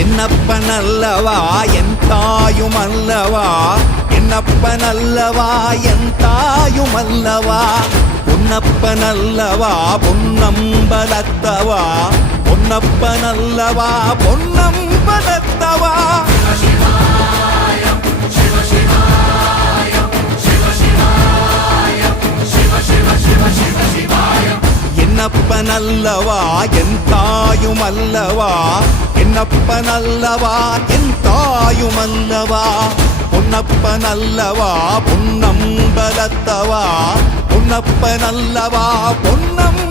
என்னப்பனல்லவா என் தாயுமல்லவா, என்னப்பனல்லவா என் தாயுமல்லவா, பொன்னப்பனல்லவா பொன்னம்பலத்தவா, பொன்னப்பனல்லவா பொன்னம்பலத்தவா. என்னப்பனல்லவா என் தாயுமல்லவா, என்னப்பனல்லவா என் தாயுமல்லவா, பொன்னப்பனல்லவா பொன்னம்பலத்தவா, பொன்னப்பனல்லவா பொன்னம்